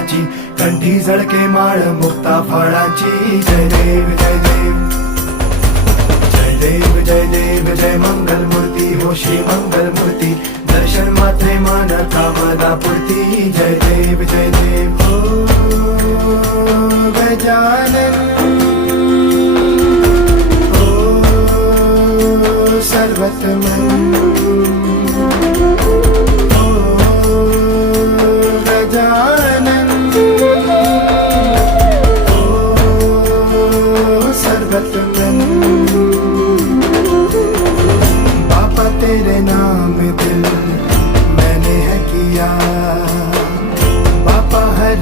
फुलाची, कंठी झळके माळ मुक्ता फळाची. जय देव जय देव जय देव जय देव जय मंगल मूर्ती हो श्री मंगल मूर्ती. दर्शन मात्रे मन कामना पूर्ती. जय देव जय देव